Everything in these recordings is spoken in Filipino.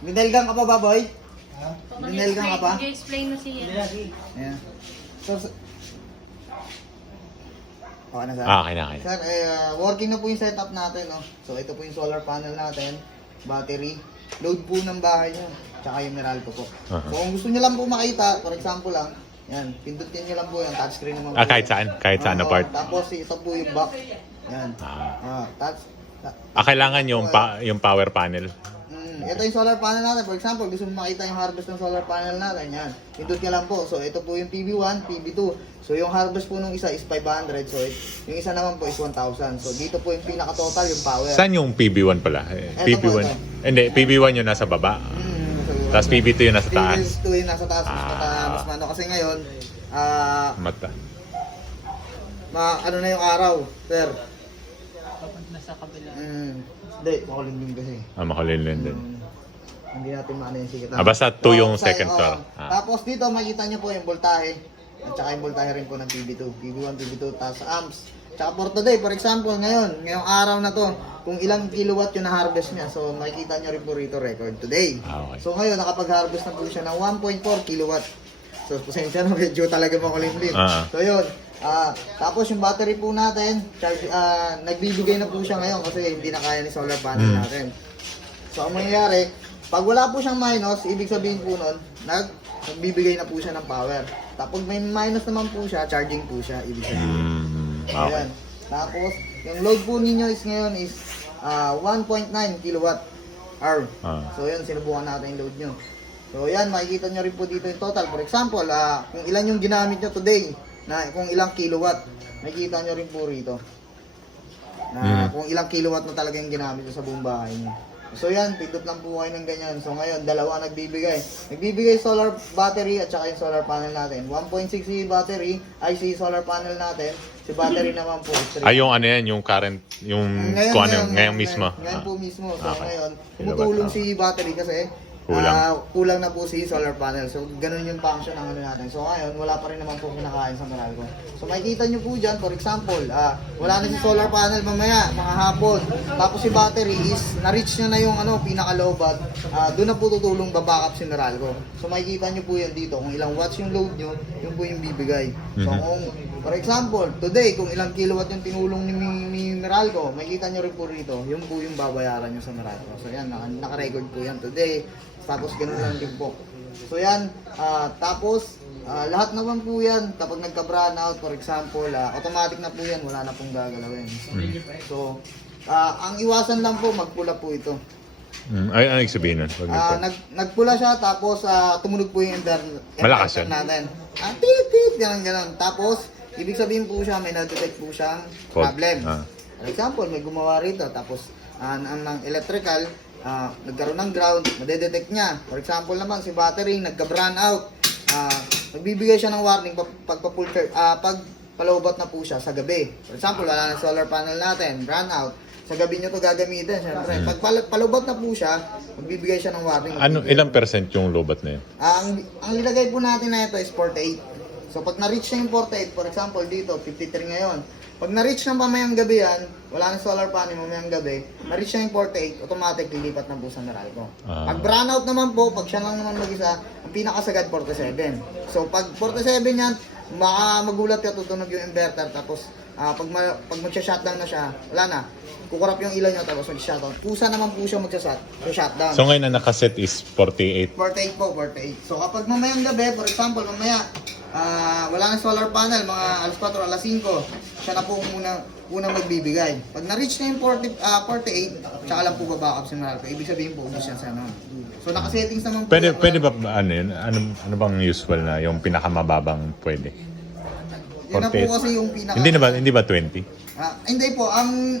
Dinelgang ka pa ba, boy? Ha? Dinelgang ka pa? Mag-explain na siya. Ayan. So, okay na, sir. Okay na, okay na. Sir, working na po yung setup natin, no? So, ito po yung solar panel natin, battery, load po ng bahay nyo, tsaka yung Meralco po. So, kung gusto nyo lang po makita, for example lang, yan, pindutin nyo lang po yan, touchscreen naman po. Kahit saan? Kahit saan na Oo, part? Tapos, ito po yung box. Yan. Kailangan yung power panel. Ito yung solar panel natin. For example, gusto mo makita yung harvest ng solar panel natin. Yan. Pindot nyo lang po. So, ito po yung PB1, PB2. So, yung harvest po nung isa is 500. So, yung isa naman po is 1,000. So, dito po yung pinaka-total, yung power. Saan yung PB1 pala? PB1. Hindi, PB1 yung nasa baba. Tapos PB2 yung nasa taas. PB2 yung nasa taas. Mas mano. Kasi ngayon, Mata. ano na yung araw, sir? Papunta na sa kabila. Hindi, makulim din kasi. Makulimlim din. Hindi natin maano yung sikat. Basta 2 yung second floor. Tapos dito makita nyo po yung voltahe. At saka yung voltahe rin po ng PB2. PB1, PB2, tapos amps. Tsaka for today, for example, ngayong araw na to, kung ilang kilowatt yung na-harvest niya. So makikita nyo rin po rito record today. Okay. So ngayon, nakapag-harvest na po siya ng 1.4 kilowatt. So pasensya na, medyo talaga makulimlim. So yun. Tapos yung battery po natin, nagbibigay na po siya ngayon kasi hindi na kaya ni solar panel natin. So ang mangyayari, pag wala po siyang minus, ibig sabihin po nun, nagbibigay na po siya ng power. Tapos may minus naman po siya, charging po siya, ibig sabihin. Okay. Ayan. Tapos, yung load po ninyo is ngayon is 1.9 kilowatt hour. So yun, sinubukan natin yung load nyo. So yan, makikita nyo rin po dito yung total. For example, kung ilan yung ginamit nyo today, na kung ilang kilowatt, makikita nyo rin po rito. Na kung ilang kilowatt na talaga yung ginamit nyo sa buong bahay nyo. So yan, pindot lang po kayo ng ganyan. So ngayon, dalawa nagbibigay. Nagbibigay solar battery at saka yung solar panel natin. 1.6 si battery, ay si solar panel natin. Si battery naman po. Yung ano yan, yung current, yung ngayon mismo. Ngayon po mismo. So Okay. ngayon, tumutulong si battery kasi kulang na po si solar panel. So ganun yung function ng ano natin. So ngayon, wala pa rin naman po kinakain sa Meralco. So makikita nyo po dyan, for example, wala na si solar panel mamaya, mga hapon. Tapos si battery is, na-reach nyo na yung pinaka-lowbat. Doon na po tutulong babackup si Meralco. So makikita nyo po yan dito. Kung ilang watts yung load nyo, yun po yung bibigay. So kung, for example, today, kung ilang kilowatt yung tinulong ni Meralco, makikita nyo rin po rito, yun po yung babayaran nyo sa Meralco. So yan, naka-record po yan today. Tapos ganun lang din po. So yan, tapos lahat naman po yan, kapag nagka-brown out, for example, automatic na po yan, wala na pong gagalawin. So, ang iwasan lang po, magpula po ito. Ay, ano sabihin nun? Nagpula siya, tapos tumunog po yung Malakas yan? natin. Tit, ganun. Tapos, ibig sabihin po siya, may na-detect po siyang problem. For example, may gumawa rito, tapos ang electrical, nagkaroon ng ground, madedetect niya. For example naman, si battery, nagka-brown out. Nagbibigay siya ng warning pag palowbat na po siya sa gabi. For example, wala na solar panel natin, brown out. Sa gabi nyo to gagamitin, syempre. Pag palowbat na po siya, magbibigay siya ng warning. Ilang percent yung lobat na yun? Ang ilagay po natin na ito is 48. So pag na-reach na yung 48, for example dito, 53 ngayon. Pag na-reach ng pamayang gabi yan, wala na solar panel mamayang gabi, na-reach na yung 48, automatic lilipat na po sa Meralco. Pag brownout naman po, pag siya lang naman mag-isa, ang pinakasagad 47. So pag 47 yan, magulat ka, tutunog yung inverter, tapos pag magsha-shutdown na siya, wala na. Kukurap yung ilaw nyo, tapos mag-shutdown. Kusa naman po siya mag-shutdown. So ngayon ang nakaset is 48. 48 po, 48. So kapag mamayang gabi, for example, mamaya, wala na solar panel, mga alas 4, alas 5, siya na po unang magbibigay. Pag na-reach na yung 48, tsaka lang po babackup si Meralco. Ibig sabihin po, ubus yan sa naman. So naka-settings naman po. Pwede ba ano yun? Ano bang usual na yung pinakamababang pwede? Yun na po kasi yung pinaka... Hindi ba 20? Hindi po, ang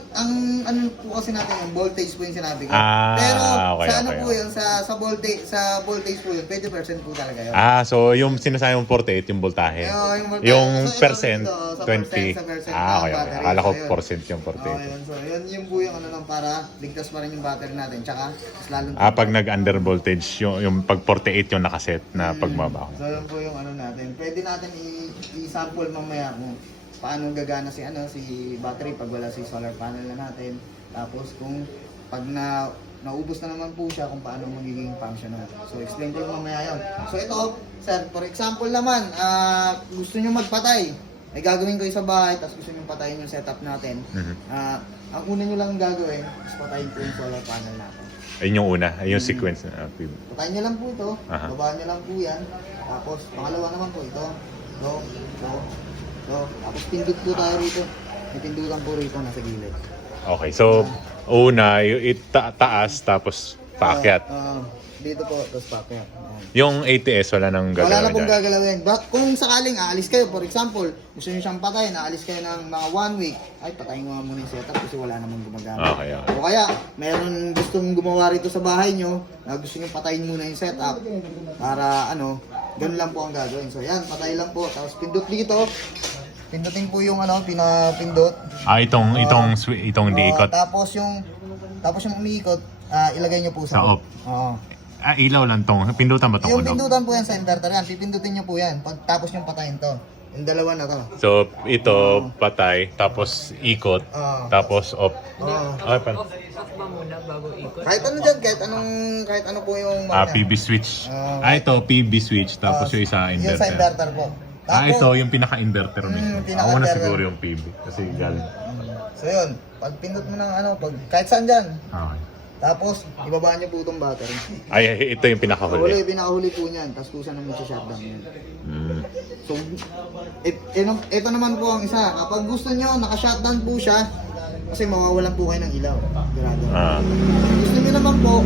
ano po kasi natin yung voltage po yung sinabi ko. Pero okay, sa ano okay, po yun, sa voltage po yun, 20% po talaga yun. So yung sinasabi mong 48 yung voltahe. Yung So, ito percent, dito, sa 20. percent ng Okay. battery. Akala ko So, yun. percent yung 48. So yun po yung ano lang para ligtas pa rin yung battery natin. Tsaka mas lalong... Pag nag-under voltage, yung pag 48 yung nakaset na pagbaba. So yun po yung ano natin. Pwede natin i-sample mamaya kung paano gagana si battery pag wala si solar panel na natin. Tapos kung pag naubos na naman po siya kung paano magiging function natin. So, explain ko yung mamaya yun. So, ito, sir, for example naman, gusto nyo magpatay. May gagawin kayo sa bahay, tapos gusto nyo patayin yung setup natin. Ang una nyo lang gagawin, is patayin po yung solar panel natin. Ayun yung una, ayun yung sequence na PB. Patayin nyo lang po ito, Aha. babaan nyo lang po yan. Tapos, pangalawa naman po ito. Tapos, pindot po tayo rito. May pindutan po rito nasa gilid. Okay, so una, taas tapos paakyat. Dito po, tapos paakyat. Yung ATS wala nang Wala na gagawin pong dyan. gagalawin. But kung sakaling aalis kayo, for example, gusto nyo siyang patayin, aalis kayo ng mga 1 week, ay patayin ko nga muna yung setup kasi wala namang gumagamit. Okay. O kaya, meron gustong gumawa rito sa bahay nyo, na gusto nyo patayin muna yung setup para ganun lang po ang gagawin. So yan, patay lang po. Tapos pindot dito. Pindutin po yung pinapindot. Itong diikot. Tapos yung umiikot, ilagay nyo po Sa off. Oo. Ilaw lang tong. Pindutan ba tong Yung on-off? pindutan po yan sa inverter yan. Pipindutin nyo po yan. Tapos yung patayin to. Yung dalawa na to. So ito patay, tapos ikot, tapos off. Okay pa. Off ba muna bago ikot? Kahit ano dyan, kahit ano po yung PB switch. Ito PB switch, tapos yung isa Yung sa inverter. inverter po. Ito yung pinaka-inverter mismo. Ako na pinaka-inverter. siguro yung PB kasi galing. So yun, pag pindot mo ng kahit saan dyan. Okay. Tapos, ibabaan nyo po itong battery. Ay, ito yung pinakahuli. Pinakahuli po niyan. Tapos kusa naman siya shutdown yun. So, ito naman po ang isa. Kapag gusto nyo, naka-shutdown po siya, kasi mawawalan po kayo ng ilaw. Grado. Gusto nyo naman po,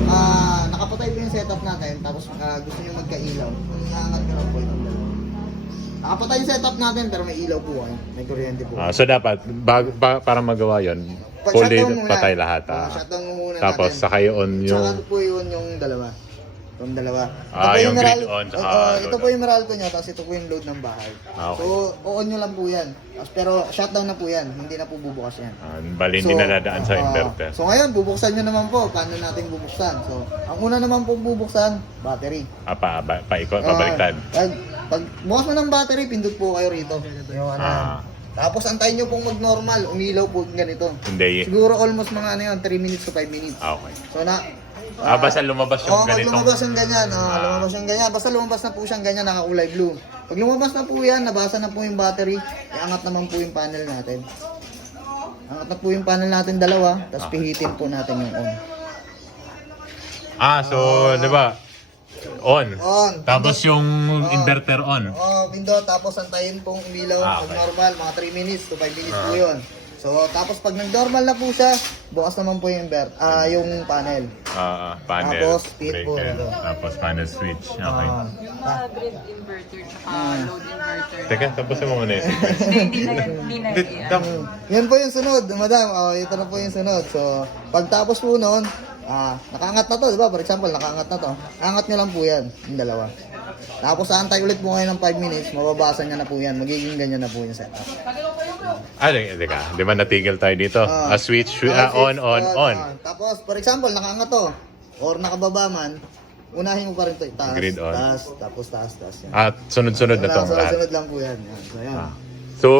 nakapatay po yung setup natin, tapos gusto nyo magka-ilaw. Iangat nyo lang po itong dalawa. Nakapatay yung setup natin, pero may ilaw po kayo. May kuryente po. So dapat, para magawa yon fully patay lahat. Shutdown mo muna Tapos natin. saka yun yung... Tsaka po yun yung dalawa. Yung dalawa. yung grid on, tsaka ito load po yung Meralco nyo, tapos ito po yung load ng bahay. Okay. So, on nyo lang po yan. Pero shutdown na po yan, hindi na po bubukas yan. Bali, hindi na nadaan sa inverter. So ngayon, bubuksan nyo naman po. Paano natin bubuksan? So, ang una naman po bubuksan, battery. Paikot, pabaliktad. Pag bukas mo ng battery, pindot po kayo rito. Yung tapos antayin nyo pong mag-normal, umilaw po ganito. Hindi. Siguro almost mga 3 minutes to 5 minutes. Okay. So Basta lumabas yung pag ganitong... lumabas yung ganyan, lumabas yung ganyan. Basta lumabas na po siyang ganyan, nakakulay blue. Pag lumabas na po yan, nabasa na po yung battery, iangat naman po yung panel natin. Angat na po yung panel natin dalawa, tapos pihitin po natin yung on. So, di ba? On. Tapos yung inverter on. Pindot, tapos antayin pong umilaw. Pag normal, mga 3 minutes to 5 minutes po yun. So, tapos pag nag-normal na po siya, bukas naman po yung yung panel. Panel. Tapos, speed po. breaker. Tapos panel switch. Okay. Grid inverter tsaka load inverter. Teka, tapos mo muna yun. Hindi na yan. Yan po yung sunod, madam. Ito na po yung sunod. So, pagtapos po nun, nakaangat na to, di ba? For example, nakaangat na to. Angat nyo lang po yan, yung dalawa. Tapos, aantay ulit po kayo ng 5 minutes, mababasan nyo na po yan. Magiging ganyan na po yung setup. Teka. Di ba natigil tayo dito? Switch, on. Tapos, for example, nakaangat to, or nakababa man, unahin mo pa rin to, taas, Grid on. taas, tapos taas. Yan. Sunod-sunod na tong lahat. Sunod lang po yan. So, yan. So,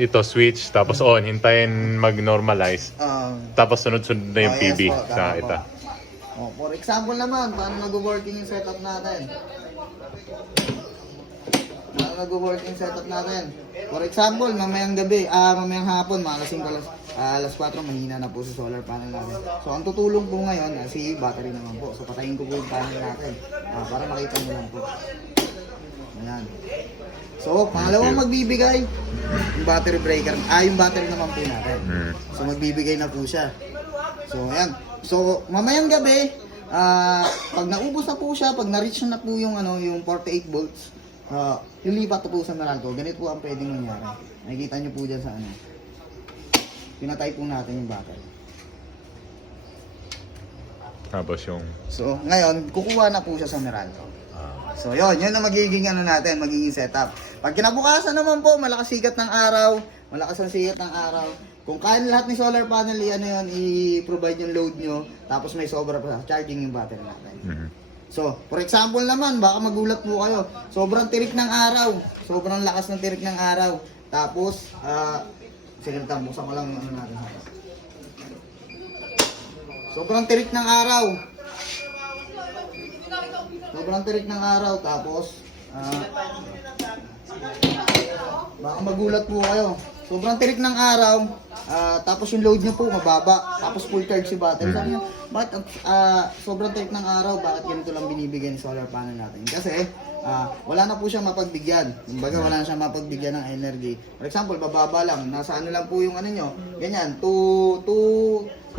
ito switch, tapos on, hintayin mag-normalize. Tapos sunod-sunod na yung PB po, sa tama ito. po. For example naman, paano nag-working yung setup natin? For example, mamayang gabi, mamayang hapon, mga lasing alas 4, mahina na po sa solar panel natin. So, ang tutulong po ngayon, si battery naman po. So, patayin ko po yung panel natin para makita nyo lang po. Ayan. So, pangalawang magbibigay, yung battery breaker, yung battery naman po natin. So, magbibigay na po siya. So, ayan. So, mamayang gabi, pag naubos na po siya, pag na-reach na po yung, yung 48 volts, lilipat na po sa Meralco. Ganito po ang pwedeng mangyari. Nakikita nyo po dyan sa pinatay po natin yung battery. Tapos yung... So, ngayon, kukuha na po siya sa Meralco. So, yun ang magiging natin, magiging setup. Pag kinabukasan naman po, malakas ang sikat ng araw. Kung kaya lahat ng solar panel, i-provide yung load nyo, tapos may sobra pa, charging yung battery natin. So, for example naman, baka magulat po kayo, sobrang tirik ng araw, sobrang lakas ng tirik ng araw, tapos, sige, buksan ko lang yung natin. Sobrang tirik ng araw. Tapos, baka magulat po kayo. Sobrang tirik ng araw. Tapos yung load nyo po mababa. Tapos full charge si battery. Sabi nyo, bakit sobrang tirik ng araw, bakit ganito lang binibigyan ng solar panel natin? Kasi, wala na po siyang mapagbigyan. Kumbaga, wala na siyang mapagbigyan ng energy. For example, bababa lang. Nasa ano lang po yung ano nyo. Ganyan, 2,200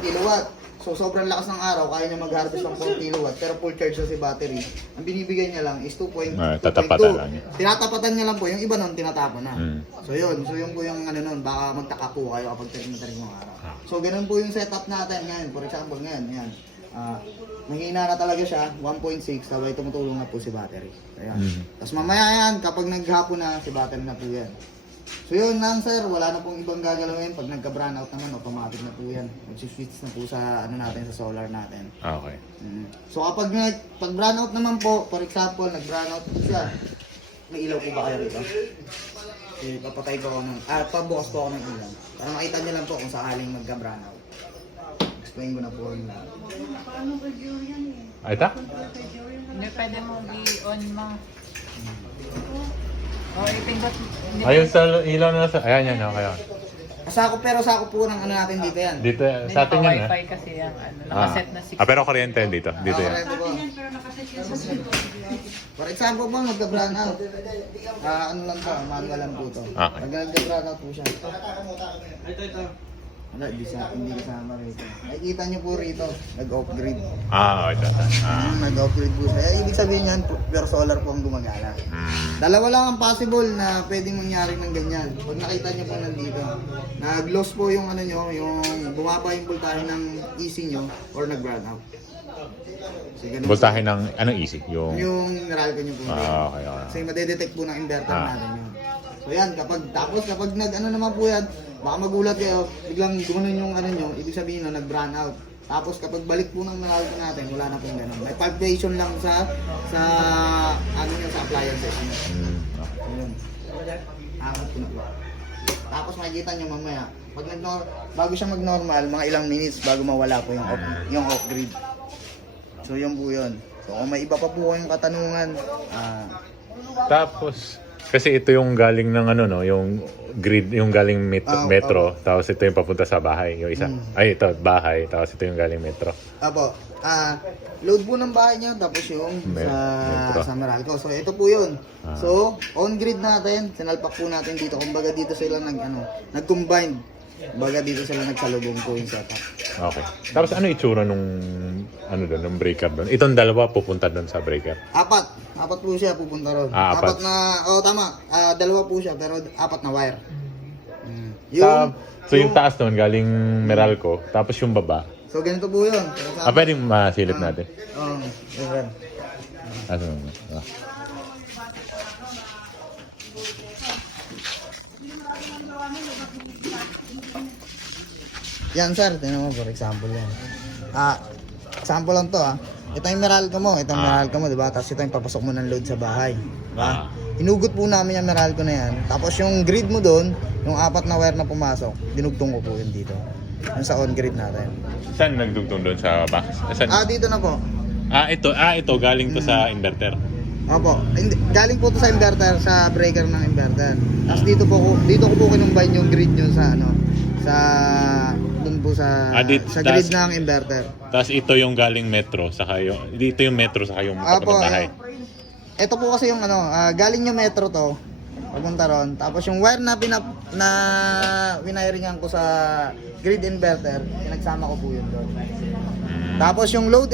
kilowatt. So, sobrang lakas ng araw, kaya niya mag-harvest ng 4 kilowatt, pero full charge na si battery. Ang binibigay niya lang is 2.2. Tatapatan lang niya. Tinatapatan niya lang po, yung iba nun tinatapon na. So, yun. So, yun po yung ano nun, baka magtaka po kayo kapag tarik ng araw. So, ganun po yung setup natin ngayon. For example, ngayon, yan. Mahina na talaga siya, 1.6, sabay tumutulong na po si battery. Ayan. Tapos mamaya yan, kapag naghapon na, si battery na po yan. So yun lang sir, wala na pong ibang gagalawin. Pag nagka-brownout naman, automatic na po yan. Mag-switch na po sa ano natin, sa solar natin. Okay. So kapag pag brownout naman po, for example, nag-brownout po siya. May ilaw po ba kayo rito? Papatay po ako ng, pabukas po ako ng ilaw. Para makita niyo lang po kung sakaling magka-brownout. Explain ko na po yun lang. Ay, ta? Hindi pwede mo i-on mo. O, ipindot. Ayun sa ilaw na nasa... Ayan yan, okay. Sako po ng ano natin dito yan. Dito, sa atin yan, Wi-Fi kasi yan. Nakaset na 6. pero kuryente dito. Dito yan. Correct po. For example po, nagka-brown out. Ano lang po, manual lang po to. Okay. Pag nagka-brown out po siya. Wala, hindi kasama rito. Nakikita niyo po rito, nag-off grid. Ito. Nag-off grid po siya. Ibig sabihin yan, pure solar po ang gumagana. Dalawa lang ang possible na pwedeng mangyari ng ganyan. Pag nakita niyo po nandito, nag-loss po yung ano nyo, yung bumaba yung voltahe ng AC nyo or nag-brown out. So, ganun Voltahe ng... Anong easy? Yung... yung Meralco nyo po. Okay. Kasi madedetect po ng inverter natin yun. So yan, kapag nag-ano naman po yan, baka magulat kayo, biglang gumanon yung ano nyo, ibig sabihin na nag-brown out. Tapos kapag balik po ng Meralco natin, wala na pong ganun. May vibration lang sa ano nyo, sa appliances nyo. Ayun. Angat ko na po. Tapos makikita nyo mamaya, pag bago siya mag-normal, mga ilang minutes bago mawala po yung off-grid. So yun po yun. So kung may iba pa po kayong katanungan, Tapos... Kasi ito yung galing ng ano no, yung grid, yung galing metro, tapos ito yung papunta sa bahay, yung isa. Ay, ito, bahay, tapos ito yung galing metro. Apo, load po ng bahay niyo, tapos yung sa Meralco. So ito po yun. So, on grid natin, sinalpak po natin dito. Kumbaga dito sila nag-combine. Kumbaga dito sila nagsalubong po yung setup. Okay. Tapos ano itsura nung ano doon, nung breaker doon? Itong dalawa pupunta doon sa breaker. Apat po siya pupunta ron. Apat na, tama. Dalawa po siya, pero apat na wire. Yung taas doon galing Meralco, tapos yung baba. So ganito po yun. Pwedeng masilip natin. Ganyan. Ano? Yan sir, tingnan mo for example yan. Example lang to Ito yung Meralco mo, diba? Tapos ito yung papasok mo ng load sa bahay. Diba? Hinugot po namin yung Meralco na yan. Tapos yung grid mo doon, yung apat na wire na pumasok, dinugtong ko po yun dito. Yung sa on-grid natin. Saan nagdugtong doon sa box? Dito na po. Ito galing to sa inverter. Opo. Galing po to sa inverter, sa breaker ng inverter. Tapos dito ko po kinumbine yung grid nyo sa doon po sa grid ng inverter. Tapos ito yung galing metro, saka dito yung metro saka yung papuntang bahay. Ito po kasi yung galing yung metro to, papunta ron. Tapos yung wire na winiringan ko sa grid inverter, pinagsama ko po yun doon. Tapos yung load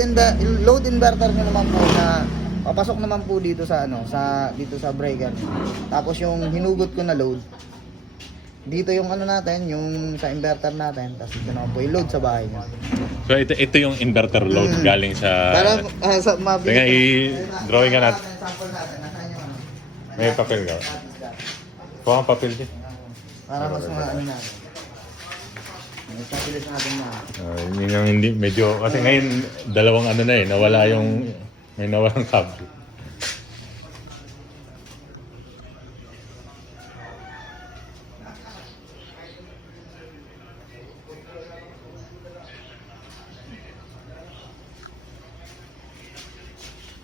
inverter nyo naman po na papasok naman po dito sa dito sa breaker. Tapos yung hinugot ko na load, dito yung natin, yung sa inverter natin, tapos ito naman po yung load sa bahay niya. So ito yung inverter load galing sa... Pero sa mabilis. Tingnan, i-drawing ka natin. Sample natin, nasaan yung May papel ka. Kuha ang papel din. para mas natin. Stabilis natin na. Yun yung hindi, medyo... Kasi ngayon, dalawang nawala yung... May nawalang cable.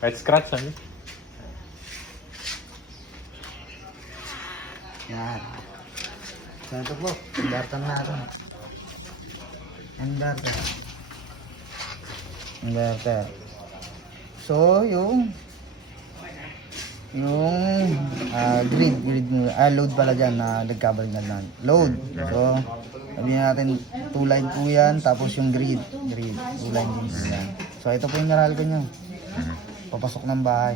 Kahit scratch ano? Yan. So ito po, inverter natin. Inverter. So yung grid load pala dyan na nagkabal na load. So sabihin natin 2 line po yan, tapos yung grid 2 line din po yan. So ito po yung Meralco nyo, papasok ng bahay.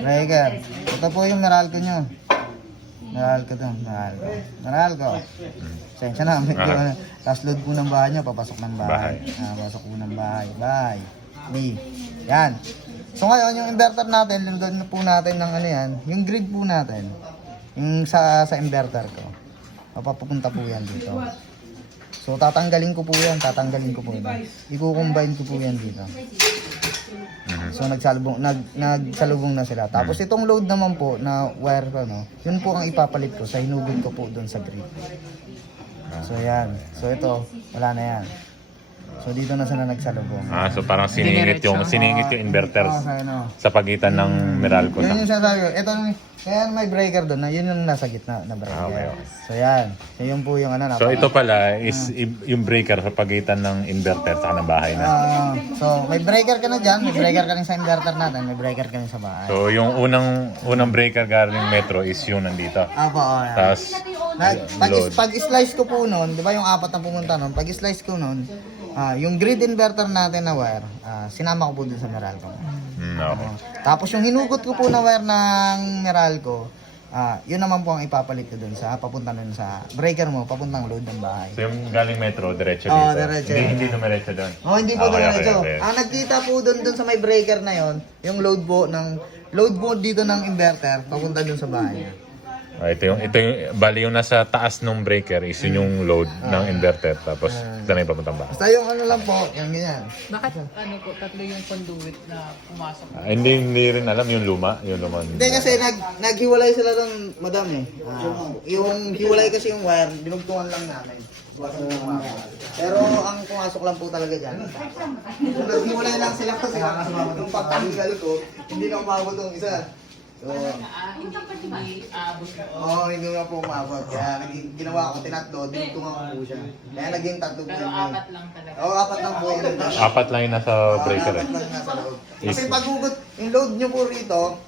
Breaker. Ito po yung Meralco nyo. Meralco. Sensya na, tapos load po ng bahay nyo, papasok ng bahay. Papasok po ng bahay. B. Yan. So ngayon, yung inverter natin, lindoon po natin ng ano yan, yung grid po natin, yung sa inverter ko, mapapupunta po yan dito. So tatanggalin ko po yan. I-combine ko po yan dito. So nagsalubong na sila. Tapos itong load naman po na wire ko, no, yun po ang ipapalit ko sa hinugod ko po doon sa grid. So yan. So ito, wala na yan. So dito na sila nagsalubong. So parang siningit yung inverter sa pagitan ng Meralco. Yun yung sasabi ko. Ito, kaya may breaker doon, yun yung nasa gitna na breaker. Okay. So yan. So yun po yung ano. So ito pala is yung breaker sa pagitan ng inverter sa ng bahay na. So may breaker ka na dyan, may breaker ka rin sa inverter natin, may breaker ka rin sa bahay. So yung unang breaker galing Metro is yung nandito. Yan. Tapos pag-slice ko po noon, di ba yung apat na pumunta noon, pag-slice ko noon, yung grid inverter natin na wire, sinama ko po dun sa Meralco. okay. Tapos yung hinugot ko po na wire ng Meralco, yun naman po ang ipapalit ko dun sa papunta nun sa breaker mo, papuntang load ng bahay. So yung galing Metro, diretso dito. Diretso. Hindi dumiretso doon. Hindi po diretso. Okay. Ang nagkita po dun sa may breaker na yon, yung load po dito ng inverter, papunta dun sa bahay niya. Ito yung bali yung nasa taas ng breaker is yun yung load ng inverter, tapos ito na yung papuntang bahay. Basta yung ano lang po, yung ganyan. Bakit po, tatlo yung conduit na pumasok? Hindi rin alam yung luma. Hindi kasi naghiwalay sila doon, madam eh. Yung hiwalay kasi yung wire, binugtungan lang namin. Pero ang pumasok lang po talaga dyan. Kung naghiwalay lang sila kasi yung pagtanggal ko, hindi na umabot yung isa. So, hindi nga po umabot. Kaya ginawa ko, tinatlo, dinugtungan ko po siya. Kaya naging tatlo po yun. Apat lang talaga. Apat lang po yun. Apat lang yung nasa breaker. Apat lang nasa loob. Kasi paghugot, yung load nyo po rito,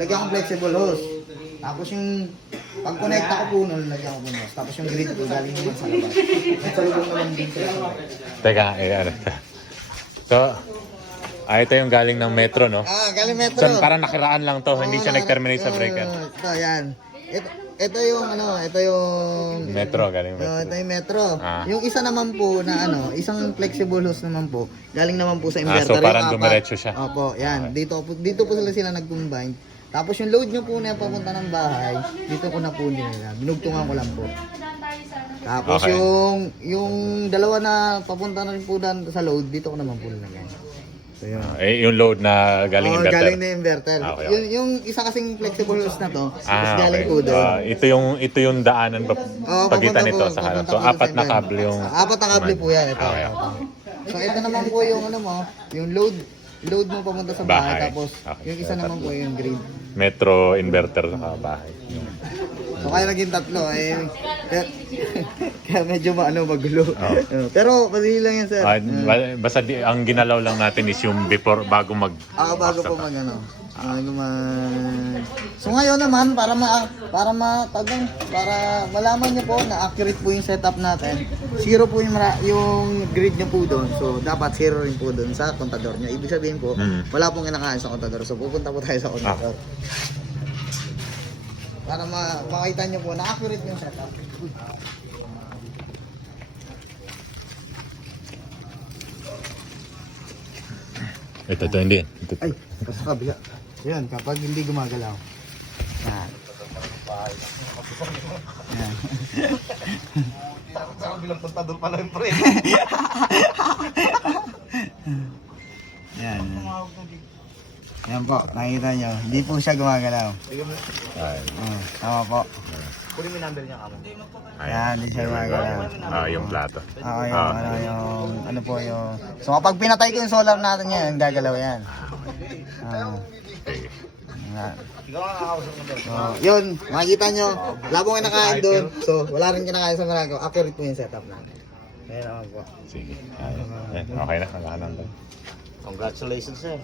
lagyan ko flexible hose. Tapos yung pag-connecta ko po nun, lagyan ko po hose. Tapos yung grid ko, galing naman sa labas. Nagsalubong naman din sila. Teka, So, ito yung galing ng Metro, no? Galing Metro. So, parang nakiraan lang to, hindi siya nag-terminate sa breaker. Ito, yan. Ito yung Metro, galing Metro. Ito yung Metro. Yung isa naman po na isang flexible hose naman po, galing naman po sa inverter. So parang yung dumiretso siya. Opo, yan. Dito po sila nag-combine. Tapos yung load nyo po na papunta ng bahay, dito ko na po nila. Binugtungan ko lang po. Tapos Okay. yung dalawa na papunta na rin po sa load, dito ko naman po nilagay. So yun. Yung load na galing inverter. Galing na inverter. Okay. Yung isa kasing flexible hose na to, is galing po okay. doon. Ito yung daanan pagitan nito sa kanan. So, apat na kable yung... Apat na kable po yan. Ito. Okay. So, ito naman po yung yung load mo papunta sa bahay. Bahay. Tapos, Okay. yung isa naman po yung grid. Metro inverter sa bahay. So, kaya naging tatlo. Kaya medyo magulo. Pero, madali lang yan, sir. Basta ang ginalaw lang natin is yung bago mag... Bago po So ngayon naman para malaman niyo po na accurate po yung setup natin. Zero po yung grid niyo po doon. So dapat zero rin po doon sa kontador niya. Ibig sabihin po, wala pong kinakain sa kontador. So pupunta po tayo sa kontador. Para makita niyo po na accurate yung setup. Ito hindi. Ay, sa kabila. Yan, kapag hindi gumagalaw. Yan. Yan. Sa kabilang kontador pala yung pre. Yan. Yan po, nakita nyo. Hindi po siya gumagalaw. Tama po. Kunin mo yung number niya kamo. Ayan. Ayan, di siya gagalaw. Yung plato. Oo, ano po yung... So kapag pinatay ko yung solar natin yan, gagalaw yan. Okay. Yan. Yun, makikita nyo, wala pong kinakain doon. So, wala rin kinakain sa Meralco. Accurate po yung setup natin. Ayan naman po. Sige. Ayan. Okay na, nakahanap ko. Congratulations, sir.